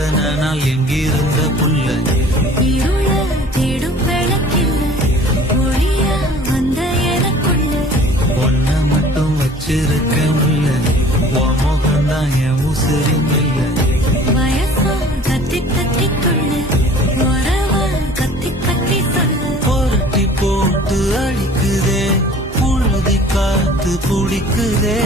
இத்தனை நாள் எங்கிருந்த புள்ள இருள தேடும் விளக்கில்ல ஒளியா வந்த எனக்குள்ள ஒன்ன மட்டும் வச்சிருக்க முல்ல உன் முகம்தான் என் உசிரின் இல்ல வயசும் கத்தி கத்தி கொள்ள உறவா கத்தி கத்தி சொல்ல புரட்டி போட்டு அடிக்குதே புழுதி காத்து பிடிக்குதே